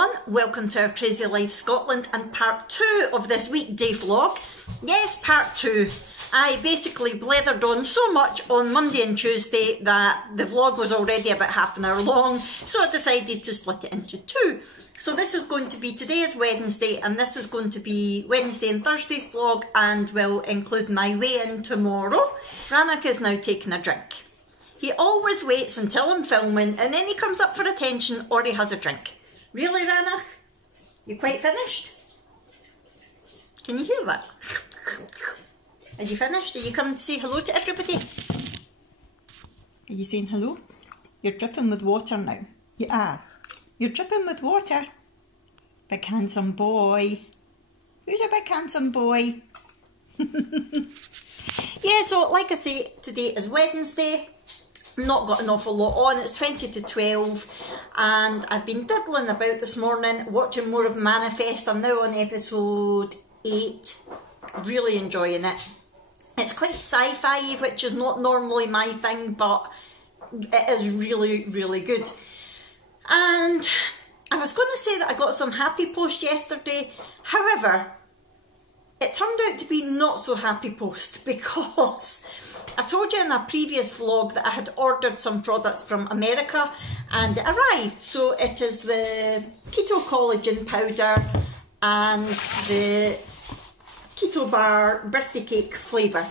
everyone, welcome to our Crazy Life Scotland and part 2 of this weekday vlog. Yes, part 2. I basically blethered on so much on Monday and Tuesday that the vlog was already about half an hour long, so I decided to split it into 2. So this is going to be, today is Wednesday, and this is going to be Wednesday and Thursday's vlog, and will include my weigh-in tomorrow. Rannoch is now taking a drink. He always waits until I'm filming and then he comes up for attention or he has a drink. Really, Rannoch? You quite finished? Can you hear that? Are you finished? Are you coming to say hello to everybody? Are you saying hello? You're dripping with water now. You are. You're dripping with water. Big handsome boy. Who's a big handsome boy? Yeah, so like I say, today is Wednesday. Not got an awful lot on. It's 20 to 12 and I've been diddling about this morning watching more of Manifest. I'm now on episode 8, really enjoying it. It's quite sci-fi, which is not normally my thing, but it is really, really good. And I was going to say that I got some happy post yesterday, however it turned out to be not so happy post, because I told you in a previous vlog that I had ordered some products from America and it arrived. So it is the keto collagen powder and the keto bar birthday cake flavour.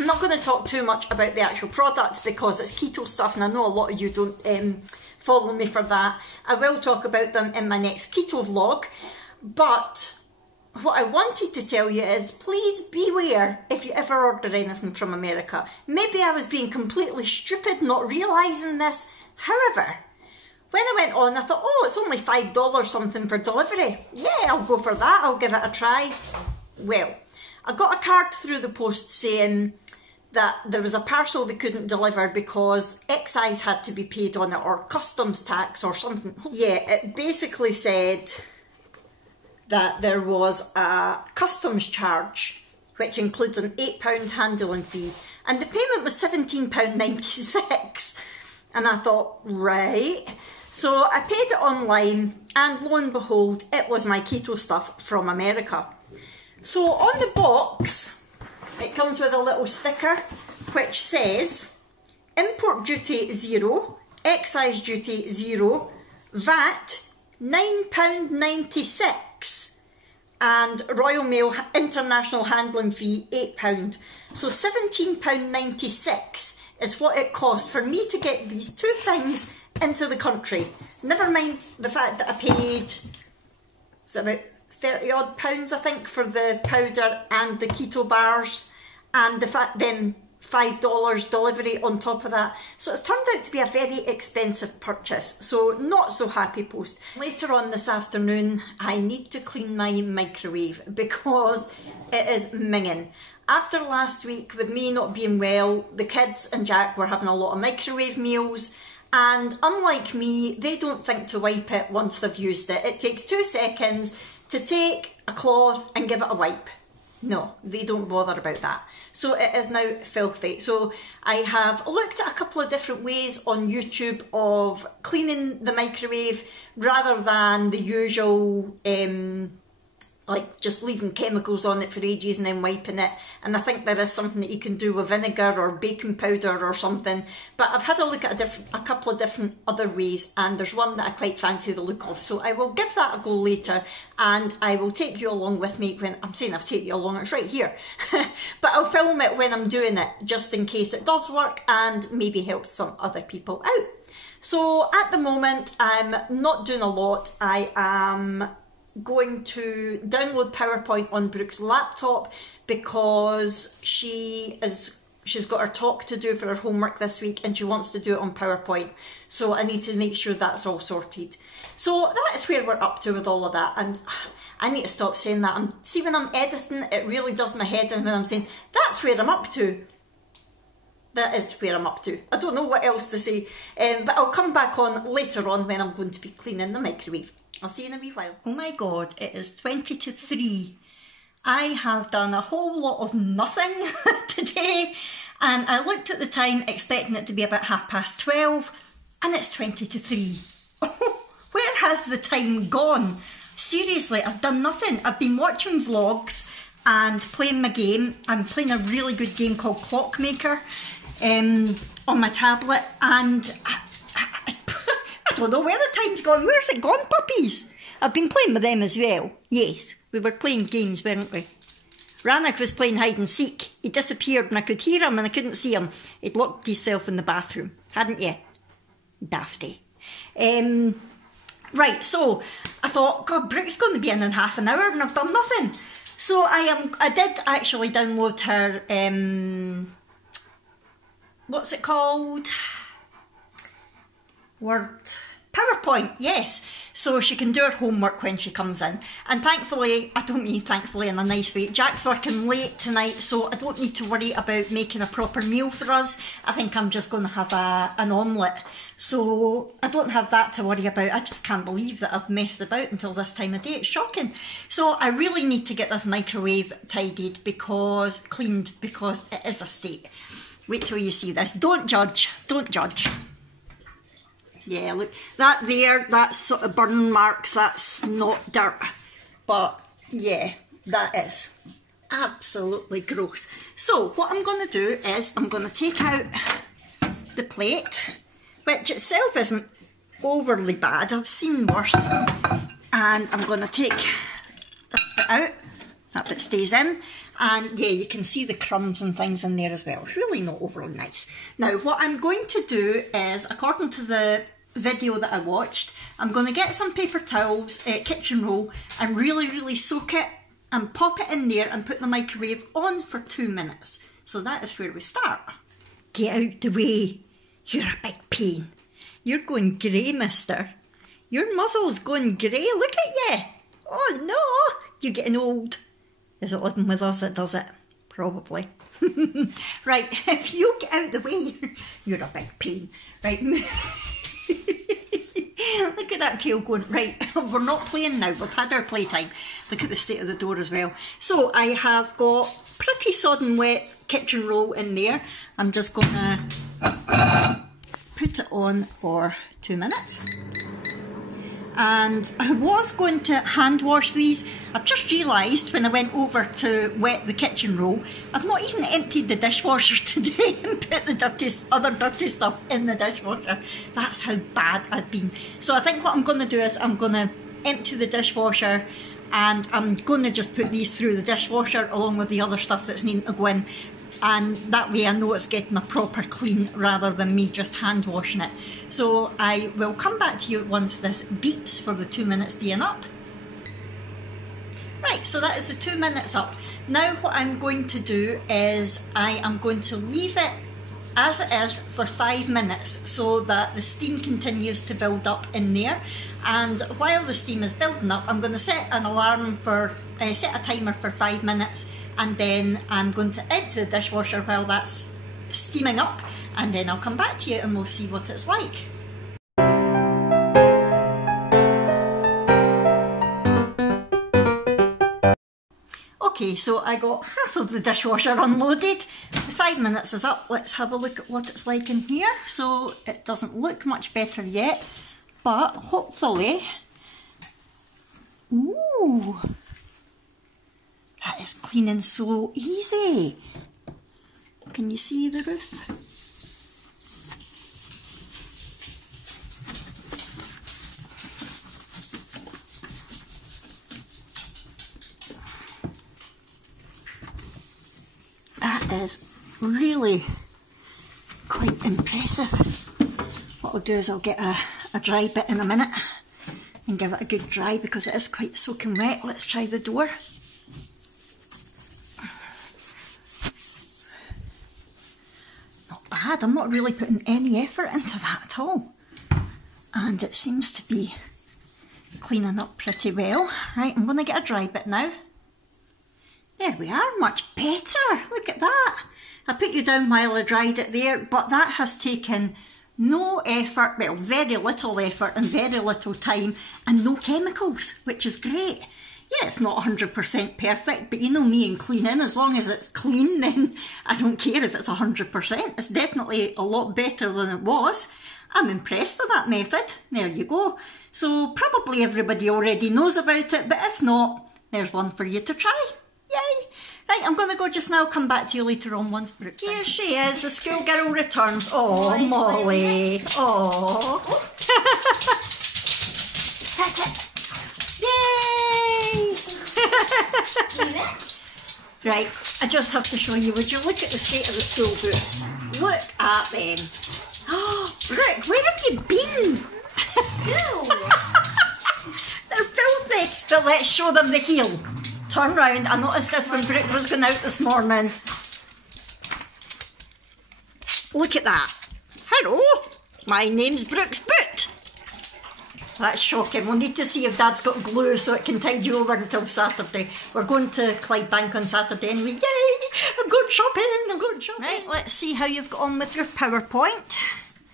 I'm not going to talk too much about the actual products because it's keto stuff and I know a lot of you don't follow me for that. I will talk about them in my next keto vlog, but what I wanted to tell you is, please beware if you ever order anything from America. Maybe I was being completely stupid not realising this. However, when I went on, I thought, oh, it's only $5 something for delivery. Yeah, I'll go for that. I'll give it a try. Well, I got a card through the post saying that there was a parcel they couldn't deliver because excise had to be paid on it, or customs tax or something. Yeah, it basically said that there was a customs charge which includes an £8 handling fee and the payment was £17.96, and I thought, right, so I paid it online and lo and behold it was my keto stuff from America. So on the box it comes with a little sticker which says import duty 0, excise duty 0, VAT £9.96 and Royal Mail international handling fee £8. So £17.96 is what it cost for me to get these two things into the country. Never mind the fact that I paid, it's about 30 odd pounds I think for the powder and the keto bars, and the fact then $5 delivery on top of that. So it's turned out to be a very expensive purchase, so not so happy post. Later on this afternoon I need to clean my microwave because it is minging. After last week with me not being well, the kids and Jack were having a lot of microwave meals, and unlike me, they don't think to wipe it once they've used it. It takes 2 seconds to take a cloth and give it a wipe. No, they don't bother about that. So it is now filthy. So I have looked at a couple of different ways on YouTube of cleaning the microwave rather than the usual like just leaving chemicals on it for ages and then wiping it. And I think there is something that you can do with vinegar or baking powder or something. But I've had a look at a couple of different other ways, and there's one that I quite fancy the look of. So I will give that a go later, and I will take you along with me when, I'm saying I've taken you along, it's right here. But I'll film it when I'm doing it, just in case it does work and maybe helps some other people out. So at the moment I'm not doing a lot. I am going to download PowerPoint on Brooke's laptop because she's got her talk to do for her homework this week and she wants to do it on PowerPoint, so I need to make sure that's all sorted. So that is where we're up to with all of that, and I need to stop saying that. See, when I'm editing it really does my head in when I'm saying that's where I'm up to. That is where I'm up to. I don't know what else to say, but I'll come back on later on when I'm going to be cleaning the microwave. I'll see you in a wee while. Oh my god, it is 20 to 3. I have done a whole lot of nothing today, and I looked at the time expecting it to be about 12:30 and it's 20 to 3. Where has the time gone? Seriously, I've done nothing. I've been watching vlogs and playing my game. I'm playing a really good game called Clockmaker on my tablet, and I don't know where the time's gone. Where's it gone, puppies? I've been playing with them as well. Yes, we were playing games, weren't we? Rannick was playing hide and seek. He disappeared and I could hear him and I couldn't see him. He'd locked himself in the bathroom, hadn't you? Dafty. Right, so I thought, God, Brooke's going to be in half an hour and I've done nothing. So I did actually download her, what's it called? PowerPoint, yes. So she can do her homework when she comes in. And thankfully, I don't mean thankfully in a nice way, Jack's working late tonight, so I don't need to worry about making a proper meal for us. I think I'm just going to have an omelette. So I don't have that to worry about. I just can't believe that I've messed about until this time of day. It's shocking. So I really need to get this microwave tidied, cleaned, because it is a state. Wait till you see this. Don't judge. Don't judge. Yeah, look, that there, that's sort of burn marks, that's not dirt. But yeah, that is absolutely gross. So what I'm going to do is I'm going to take out the plate, which itself isn't overly bad. I've seen worse. And I'm going to take this bit out. That bit stays in. And yeah, you can see the crumbs and things in there as well. It's really not overly nice. Now, what I'm going to do is, according to the video that I watched, I'm going to get some paper towels, kitchen roll, and really soak it and pop it in there and put the microwave on for 2 minutes. So that is where we start. Get out the way. You're a big pain. You're going grey, mister. Your muzzle's going grey. Look at you. Oh no, you're getting old. Is it living with us that does it? Probably. Right, if you get out the way, you're a big pain. Right. Look at that tail going. Right, we're not playing now. We've had our playtime. Look at the state of the door as well. So I have got pretty sodden wet kitchen roll in there. I'm just going to put it on for 2 minutes. And I was going to hand wash these. I've just realised when I went over to wet the kitchen roll, I've not even emptied the dishwasher today and put the other dirty stuff in the dishwasher. That's how bad I've been. So I think what I'm going to do is I'm going to empty the dishwasher, and I'm going to just put these through the dishwasher along with the other stuff that's needing to go in. And that way I know it's getting a proper clean rather than me just hand washing it. So I will come back to you once this beeps for the 2 minutes being up. Right, so that is the 2 minutes up. Now what I'm going to do is I am going to leave it as it is for 5 minutes so that the steam continues to build up in there. And while the steam is building up, I'm going to set an alarm for, set a timer for 5 minutes, and then I'm going to empty the dishwasher while that's steaming up, and then I'll come back to you and we'll see what it's like. Okay, so I got half of the dishwasher unloaded. The 5 minutes is up. Let's have a look at what it's like in here. So it doesn't look much better yet, but hopefully, ooh, that is cleaning so easy. Can you see the roof? That is really quite impressive. What I'll do is I'll get a dry bit in a minute and give it a good dry because it is quite soaking wet. Let's try the door. Not bad. I'm not really putting any effort into that at all. And it seems to be cleaning up pretty well. Right, I'm going to get a dry bit now. There we are, much better. Look at that. I put you down while I dried it there, but that has taken no effort, well, very little effort and very little time, and no chemicals, which is great. yeah, it's not 100% perfect, but you know me and cleaning, as long as it's clean, then I don't care if it's 100%. It's definitely a lot better than it was. I'm impressed with that method. There you go. So probably everybody already knows about it, but if not, there's one for you to try. Yay! Right, I'm going to go just now. Come back to you later on once Brooke. Here she is, the schoolgirl returns. Oh, Molly. Oh. Catch it. Yay! Right, I just have to show you. Would you look at the state of the school boots? Look at them. Oh, Brooke, where have you been? They're filthy. But let's show them the heel. Turn round. I noticed this when Brooke was going out this morning. Look at that. Hello, my name's Brooke's boot. That's shocking. We'll need to see if Dad's got glue so it can tide you over until Saturday. We're going to Clydebank on Saturday anyway. Yay! I'm going shopping. Right, let's see how you've got on with your PowerPoint.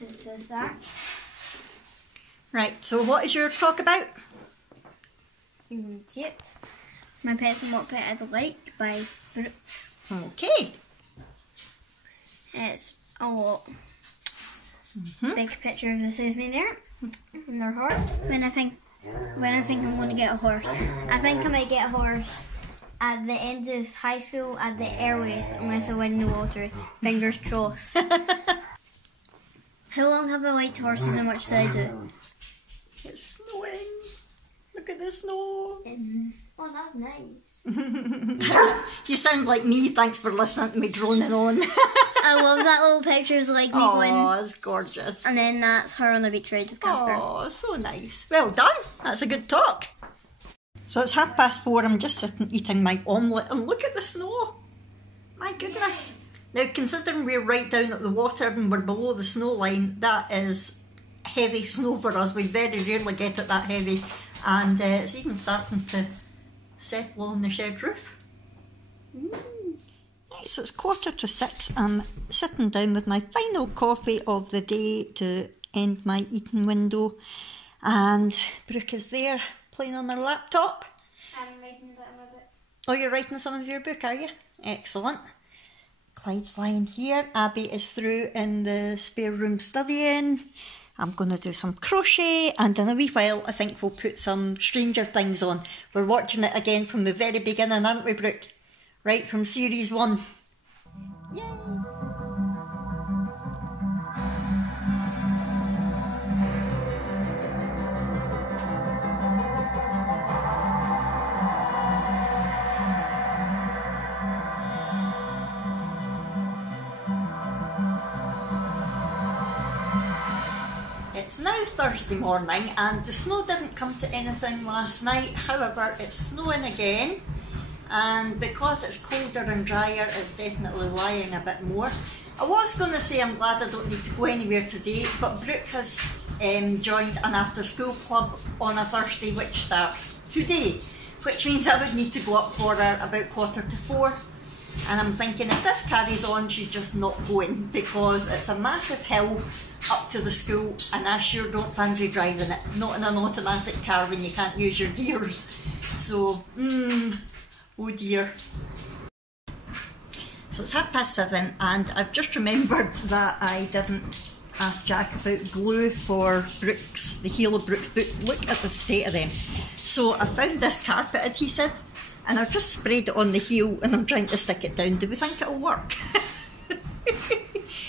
It says that. Right, so what is your talk about? You can see it. My Pets and What Pet I'd Like by Brooke. Okay. It's a lot. Big picture of the salesman there. And their horse. When I think I'm going to get a horse. I think I might get a horse at the end of high school at the earliest, unless I win the lottery. Fingers crossed. How long have I liked horses and much did I do? It's snowing. Look at the snow. Oh, that's nice. You sound like me. Thanks for listening to me droning on. I love that little pictures like me going. Oh, it's gorgeous. And then that's her on the beach ride with Casper. Oh, so nice. Well done. That's a good talk. So it's 4:30. I'm just sitting eating my omelette and look at the snow. My goodness. Now, considering we're right down at the water and we're below the snow line, that is heavy snow for us. We very rarely get it that heavy. And it's even starting to settle on the shed roof. Right, so it's 6:15. I'm sitting down with my final coffee of the day to end my eating window. And Brooke is there playing on her laptop. I'm reading a bit. Oh, you're writing some of your book, are you? Excellent. Clyde's lying here. Abby is through in the spare room studying. I'm going to do some crochet, and in a wee while I think we'll put some Stranger Things on. We're watching it again from the very beginning, aren't we, Brooke? Right from series 1. Yay! It's now Thursday morning and the snow didn't come to anything last night. However, it's snowing again, and because it's colder and drier, it's definitely lying a bit more. I was going to say I'm glad I don't need to go anywhere today, but Brooke has joined an after school club on a Thursday which starts today, which means I would need to go up for her about 3:45. And I'm thinking if this carries on, she's just not going, because it's a massive hill up to the school and I sure don't fancy driving it, not in an automatic car when you can't use your gears. So, oh dear. So it's 7:30 and I've just remembered that I didn't ask Jack about glue for Brooks, the heel of Brooks' boot. Look at the state of them. So I found this carpet adhesive and I've just sprayed it on the heel and I'm trying to stick it down. Do we think it'll work?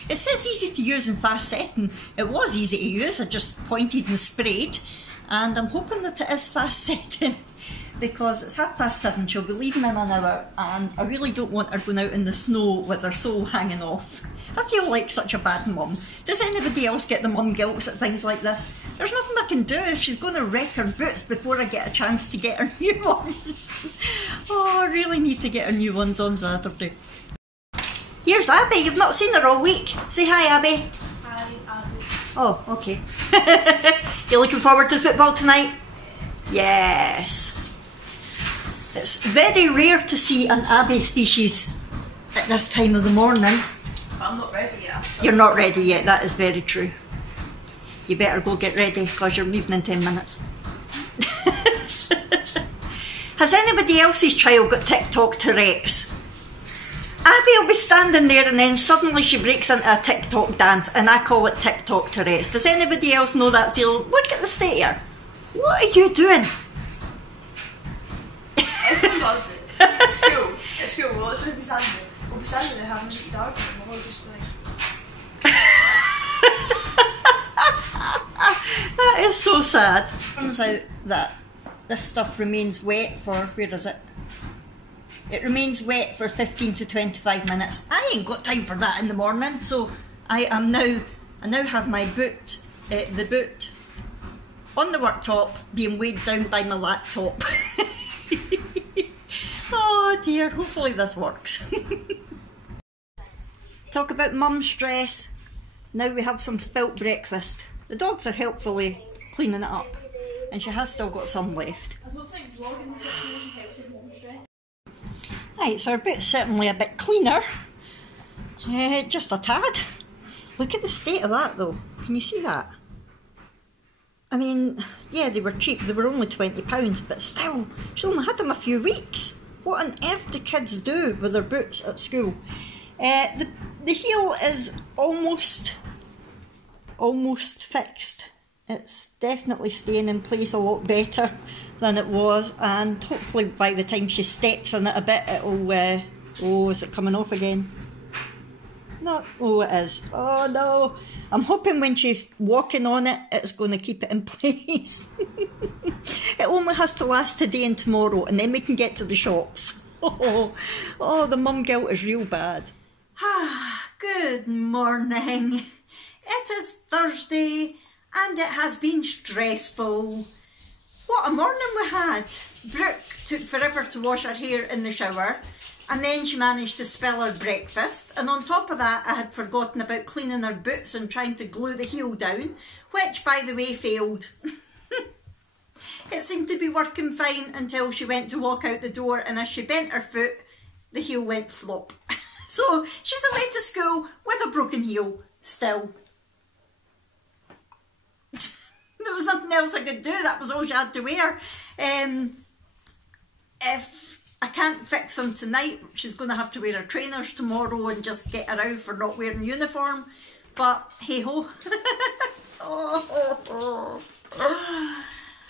It says easy to use and fast setting. It was easy to use, I just pointed and sprayed, and I'm hoping that it is fast setting because it's 7:30, she'll be leaving in an hour and I really don't want her going out in the snow with her soul hanging off. I feel like such a bad mum. Does anybody else get the mum guilt at things like this? There's nothing I can do if she's going to wreck her boots before I get a chance to get her new ones. Oh, I really need to get her new ones on Saturday. Here's Abby, you've not seen her all week. Say hi, Abby. Hi, Abby. Oh, okay. You looking forward to football tonight? Yes. It's very rare to see an Abby species at this time of the morning. But I'm not ready yet. You're not ready yet, that is very true. You better go get ready because you're leaving in 10 minutes. Has anybody else's child got TikTok Tourette's? Abby will be standing there and then suddenly she breaks into a TikTok dance and I call it TikTok Tourette's. Does anybody else know that deal? Look at the state here. What are you doing? Everyone does it. At school. At school, we'll literally be standing there. We'll be standing there having a heated argument and we'll all just be like... That is so sad. Turns out that this stuff remains wet for, where is it? It remains wet for 15 to 25 minutes. I ain't got time for that in the morning, so I now have my boot, the boot on the worktop being weighed down by my laptop. Oh dear, hopefully this works. Talk about mum stress. Now we have some spilt breakfast. The dogs are helpfully cleaning it up, and she has still got some left. I don't think vlogging the situation helps with mum stress. Right, so our boot's certainly a bit cleaner. Just a tad. Look at the state of that though. Can you see that? I mean, yeah, they were cheap. They were only £20, but still, she's only had them a few weeks. What on earth do kids do with their boots at school? The heel is almost fixed. It's definitely staying in place a lot better than it was, and hopefully by the time she steps in it a bit it'll, oh, is it coming off again? No, oh it is. Oh no, I'm hoping when she's walking on it it's going to keep it in place. It only has to last today and tomorrow and then we can get to the shops. Oh, the mum guilt is real bad. Good morning. It is Thursday and it has been stressful. What a morning we had. Brooke took forever to wash her hair in the shower, and then she managed to spill her breakfast, and on top of that I had forgotten about cleaning her boots and trying to glue the heel down, which by the way failed. It seemed to be working fine until she went to walk out the door, and as she bent her foot the heel went flop. So she's away to school with a broken heel still. There was nothing else I could do, that was all she had to wear. If I can't fix them tonight, she's going to have to wear her trainers tomorrow and just get her out for not wearing uniform. But hey ho.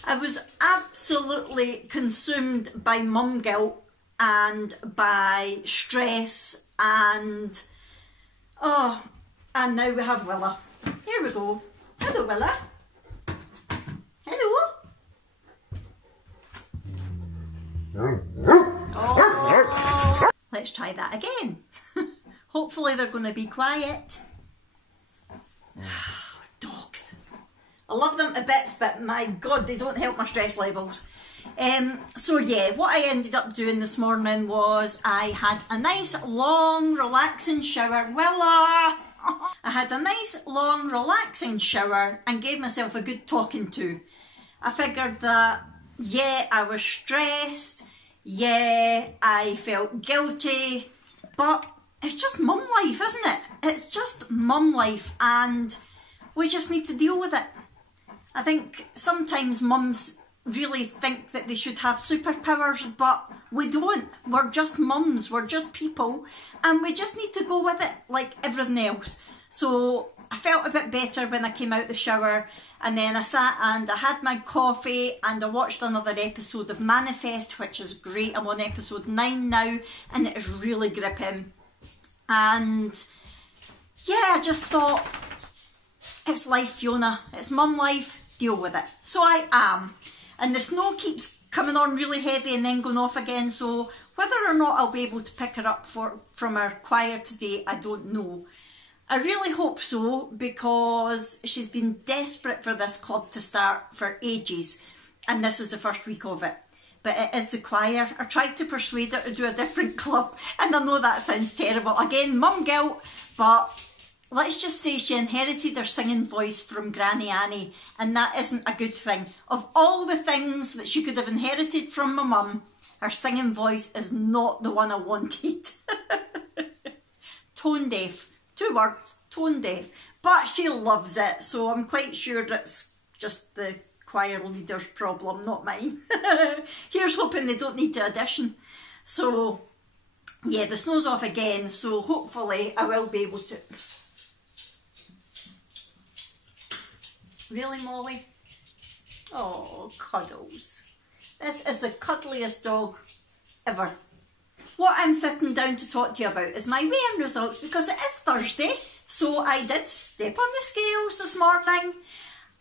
I was absolutely consumed by mum guilt and by stress and now we have Willa. Here we go. Hello Willa. Hello. Oh. Let's try that again. Hopefully they're going to be quiet. Dogs. I love them to bits, but my God, they don't help my stress levels. So yeah, what I ended up doing this morning was I had a nice long relaxing shower. Willa! I had a nice long relaxing shower and gave myself a good talking to. I figured that, yeah, I was stressed, yeah, I felt guilty, but it's just mum life, isn't it? It's just mum life and we just need to deal with it. I think sometimes mums really think that they should have superpowers, but we don't. We're just mums, we're just people, and we just need to go with it like everything else. So I felt a bit better when I came out the shower, and then I sat and I had my coffee and I watched another episode of Manifest, which is great. I'm on episode 9 now and it is really gripping. And yeah, I just thought, it's life, Fiona, it's mum life, deal with it. So I am. And the snow keeps coming on really heavy and then going off again, so whether or not I'll be able to pick her up from her choir today, I don't know. I really hope so, because she's been desperate for this club to start for ages, and this is the first week of it. But it is the choir. I tried to persuade her to do a different club, and I know that sounds terrible. Again, mum guilt, but let's just say she inherited her singing voice from Granny Annie, and that isn't a good thing. Of all the things that she could have inherited from my mum, her singing voice is not the one I wanted. Tone deaf. 2 words, tone deaf. But she loves it, so I'm quite sure it's just the choir leader's problem, not mine. Here's hoping they don't need to audition. So yeah, the snow's off again, so hopefully I will be able to. Really, Molly? Oh, cuddles. This is the cuddliest dog ever. What I'm sitting down to talk to you about is my weighing results, because it is Thursday. So I did step on the scales this morning,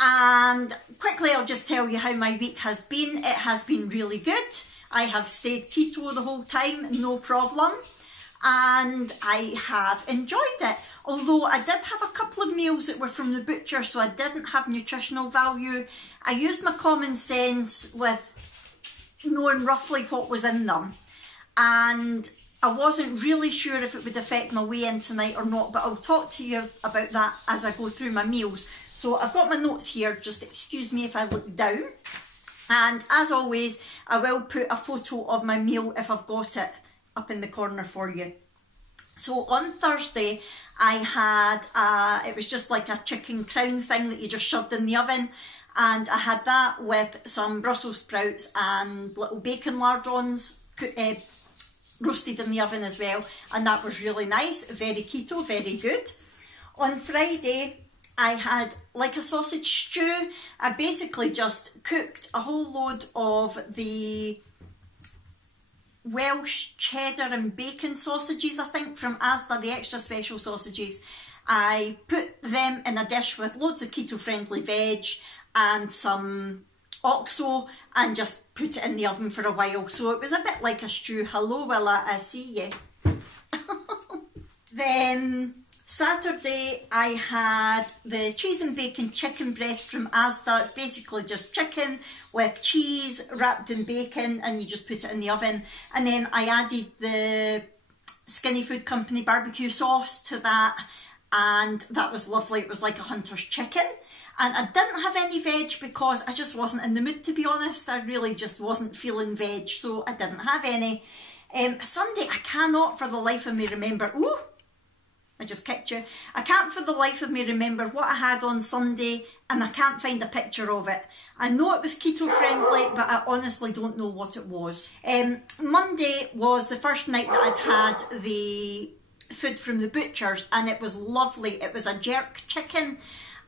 and quickly I'll just tell you how my week has been. It has been really good. I have stayed keto the whole time, no problem, and I have enjoyed it. Although I did have a couple of meals that were from the butcher, so I didn't have nutritional value. I used my common sense with knowing roughly what was in them, and I wasn't really sure if it would affect my weigh-in tonight or not, but I'll talk to you about that as I go through my meals. So I've got my notes here, just excuse me if I look down. And as always, I will put a photo of my meal if I've got it up in the corner for you. So on Thursday, I had, it was just like a chicken crown thing that you just shoved in the oven. And I had that with some Brussels sprouts and little bacon lardons, roasted in the oven as well, and that was really nice, very keto, very good. On Friday I had like a sausage stew. I basically just cooked a whole load of the Welsh cheddar and bacon sausages, I think, from Asda, the extra special sausages. I put them in a dish with loads of keto friendly veg and some oxo, and just put it in the oven for a while. So it was a bit like a stew. Hello, Willa, I see you. Then Saturday I had the cheese and bacon chicken breast from Asda. It's basically just chicken with cheese wrapped in bacon, and you just put it in the oven. And then I added the Skinny Food Company barbecue sauce to that, and that was lovely. It was like a hunter's chicken. And I didn't have any veg because I just wasn't in the mood, to be honest. I really just wasn't feeling veg, so I didn't have any. Sunday, I cannot for the life of me remember. Ooh, I just kicked you. I can't for the life of me remember what I had on Sunday, and I can't find a picture of it. I know it was keto friendly, but I honestly don't know what it was. Monday was the first night that I'd had the food from the butchers, and it was lovely. It was a jerk chicken,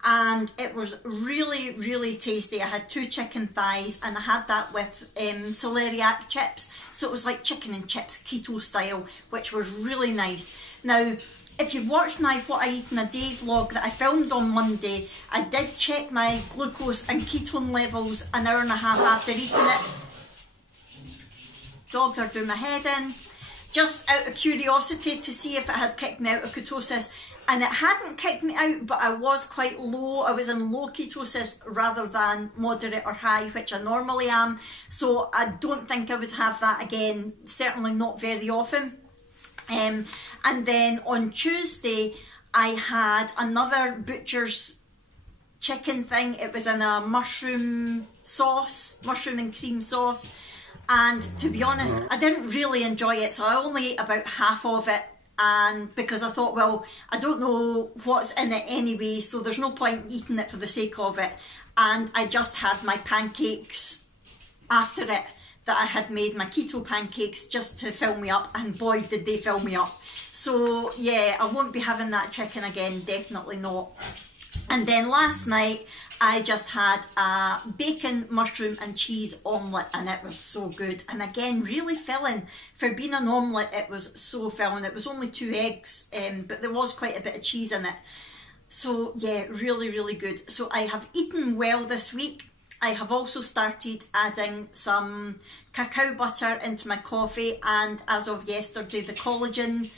and it was really, really tasty. I had 2 chicken thighs, and I had that with celeriac chips. So it was like chicken and chips, keto style, which was really nice. Now, if you've watched my What I Eat in a Day vlog that I filmed on Monday, I did check my glucose and ketone levels an hour and a half after eating it. Dogs are doing my head in. Just out of curiosity to see if it had kicked me out of ketosis. And it hadn't kicked me out, but I was quite low. I was in low ketosis rather than moderate or high, which I normally am. So I don't think I would have that again, certainly not very often. And then on Tuesday, I had another butcher's chicken thing. It was in a mushroom sauce, mushroom and cream sauce. And to be honest, I didn't really enjoy it. So I only ate about half of it. And because I thought, well, I don't know what's in it anyway, so there's no point eating it for the sake of it. And I just had my pancakes after it that I had made, my keto pancakes, just to fill me up, and boy did they fill me up. So yeah, I won't be having that chicken again, definitely not. And then last night I just had a bacon, mushroom and cheese omelette, and it was so good. And again, really filling. For being an omelette, it was so filling. It was only 2 eggs, but there was quite a bit of cheese in it. So yeah, really, really good. So I have eaten well this week. I have also started adding some cacao butter into my coffee, and as of yesterday, the collagen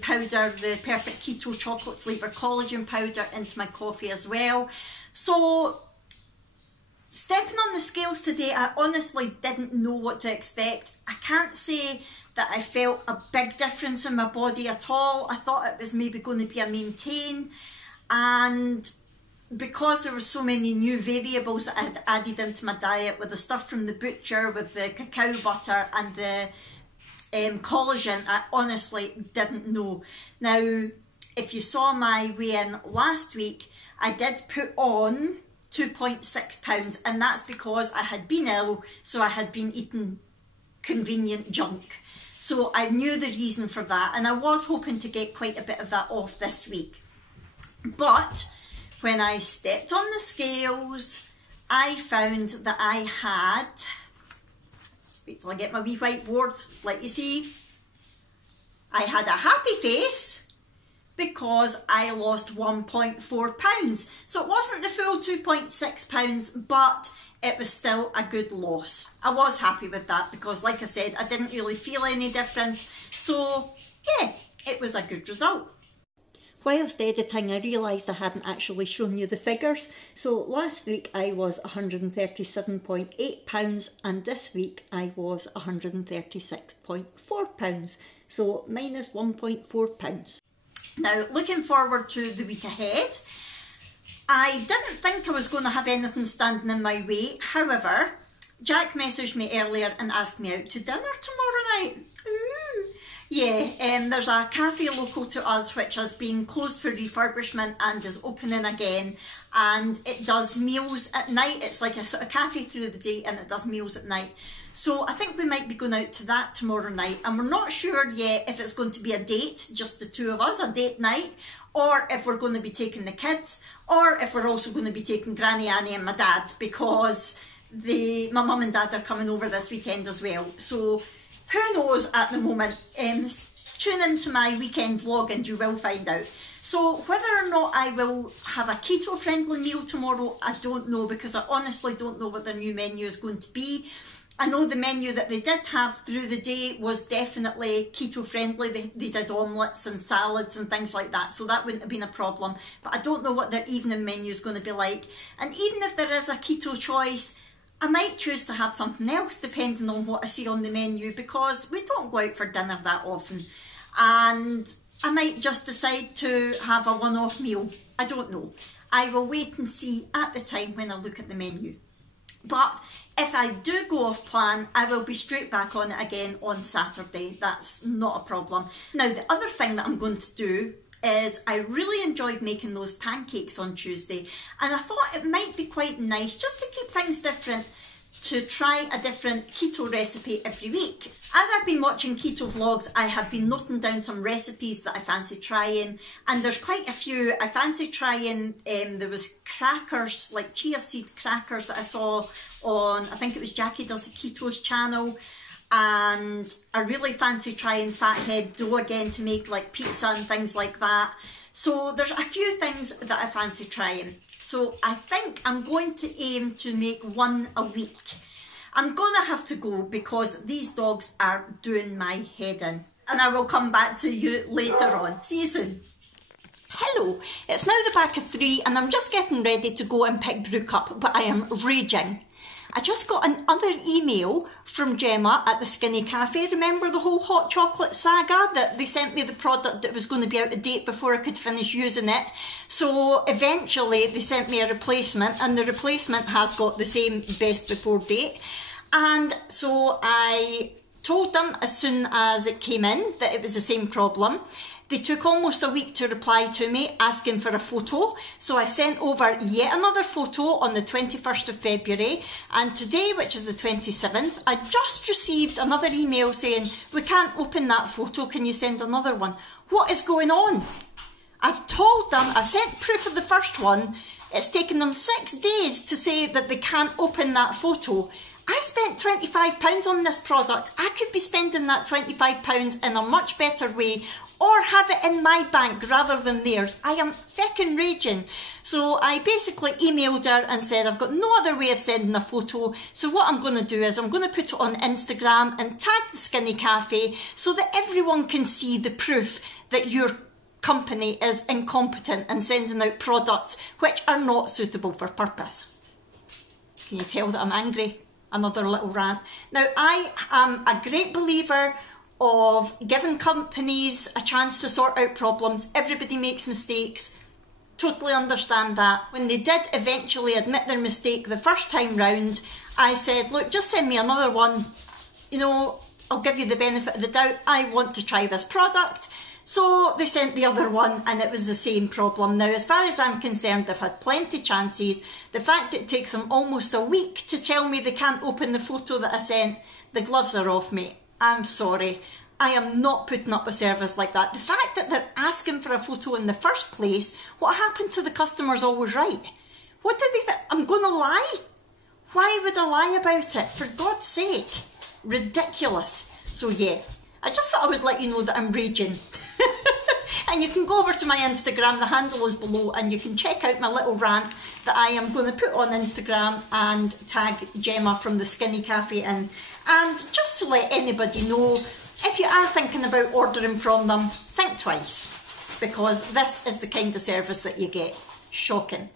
powder, the Perfect Keto chocolate flavour collagen powder into my coffee as well. So stepping on the scales today, I honestly didn't know what to expect. I can't say that I felt a big difference in my body at all. I thought it was maybe going to be a maintain, and because there were so many new variables that I had added into my diet, with the stuff from the butcher, with the cacao butter and the collagen, I honestly didn't know. Now, if you saw my weigh-in last week, I did put on £2.6, and that's because I had been ill, so I had been eating convenient junk. So I knew the reason for that, and I was hoping to get quite a bit of that off this week. But when I stepped on the scales, I found that I had, wait till I get my wee whiteboard, let you see, I had a happy face because I lost £1.4. So it wasn't the full £2.6, but it was still a good loss. I was happy with that because, like I said, I didn't really feel any difference. So yeah, it was a good result. Whilst editing, I realised I hadn't actually shown you the figures. So last week I was £137.8 and this week I was £136.4. So minus £1.4. Now, looking forward to the week ahead, I didn't think I was going to have anything standing in my way. However, Jack messaged me earlier and asked me out to dinner tomorrow night. Ooh. Yeah, there's a cafe local to us which has been closed for refurbishment and is opening again, and it does meals at night. It's like a sort of cafe through the day and it does meals at night. So I think we might be going out to that tomorrow night, and we're not sure yet if it's going to be a date, just the two of us, a date night, or if we're going to be taking the kids, or if we're also going to be taking Granny Annie and my dad, because my mum and dad are coming over this weekend as well. So who knows at the moment. Tune into my weekend vlog and you will find out. So whether or not I will have a keto friendly meal tomorrow, I don't know, because I honestly don't know what their new menu is going to be. I know the menu that they did have through the day was definitely keto friendly. They did omelettes and salads and things like that, so that wouldn't have been a problem. But I don't know what their evening menu is going to be like. And even if there is a keto choice, I might choose to have something else depending on what I see on the menu, because we don't go out for dinner that often. And I might just decide to have a one-off meal. I don't know. I will wait and see at the time when I look at the menu. But if I do go off plan, I will be straight back on it again on Saturday. That's not a problem. Now, the other thing that I'm going to do is I really enjoyed making those pancakes on Tuesday, and I thought it might be quite nice just to keep things different, to try a different keto recipe every week. As I've been watching keto vlogs, I have been noting down some recipes that I fancy trying, and there's quite a few. I fancy trying, there was crackers, like chia seed crackers that I saw on, I think it was Jackie Does the Ketos channel, and I really fancy trying fathead dough again to make like pizza and things like that. So there's a few things that I fancy trying. So I think I'm going to aim to make one a week. I'm going to have to go because these dogs are doing my head in. And I will come back to you later on. See you soon. Hello, it's now the back of 3 and I'm just getting ready to go and pick Brooke up, but I am raging. I just got another email from Gemma at the Skinny Cafe. Remember the whole hot chocolate saga that they sent me the product that was going to be out of date before I could finish using it? So eventually they sent me a replacement, and the replacement has got the same best before date. And so I told them as soon as it came in that it was the same problem. They took almost a week to reply to me asking for a photo, so I sent over yet another photo on the 21st of February, and today, which is the 27th, I just received another email saying, we can't open that photo, can you send another one? What is going on? I've told them, I sent proof of the first one, it's taken them 6 days to say that they can't open that photo. I spent £25 on this product. I could be spending that £25 in a much better way, or have it in my bank rather than theirs. I am feckin' raging. So I basically emailed her and said I've got no other way of sending a photo, so what I'm going to do is I'm going to put it on Instagram and tag the Skinny Cafe so that everyone can see the proof that your company is incompetent and sending out products which are not suitable for purpose. Can you tell that I'm angry? Another little rant. Now, I am a great believer of giving companies a chance to sort out problems. Everybody makes mistakes. Totally understand that. When they did eventually admit their mistake the first time round, I said, look, just send me another one. You know, I'll give you the benefit of the doubt. I want to try this product. So they sent the other one and it was the same problem. Now, as far as I'm concerned, they've had plenty chances. The fact it takes them almost a week to tell me they can't open the photo that I sent, the gloves are off me. I'm sorry. I am not putting up a service like that. The fact that they're asking for a photo in the first place, what happened to the customer's always right? What did they think? I'm going to lie? Why would I lie about it? For God's sake. Ridiculous. So yeah, I just thought I would let you know that I'm raging. And you can go over to my Instagram, the handle is below, and you can check out my little rant that I am going to put on Instagram and tag Gemma from the Skinny Cafe in. And just to let anybody know, if you are thinking about ordering from them, think twice, because this is the kind of service that you get. Shocking.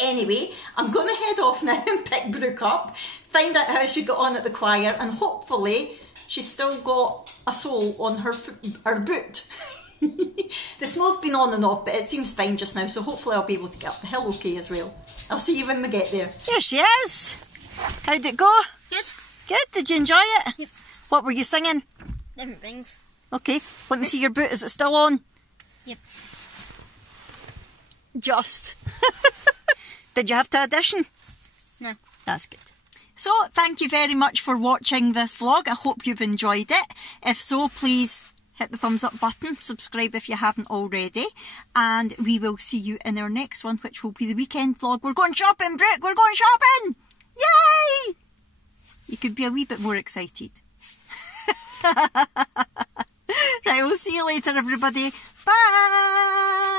Anyway, I'm going to head off now and pick Brooke up, find out how she got on at the choir, and hopefully she's still got a sole on her boot. The snow's been on and off, but it seems fine just now, so hopefully I'll be able to get up the hill okay as well. I'll see you when we get there. Here she is. How'd it go? Good. Good, did you enjoy it? Yep. What were you singing? Different things. Okay, let me see your boot, is it still on? Yep. Just. Did you have to audition? No. That's good. So, thank you very much for watching this vlog. I hope you've enjoyed it. If so, please hit the thumbs up button, subscribe if you haven't already, and we will see you in our next one, which will be the weekend vlog. We're going shopping, Brooke! We're going shopping! Yay! You could be a wee bit more excited. Right, we'll see you later, everybody. Bye!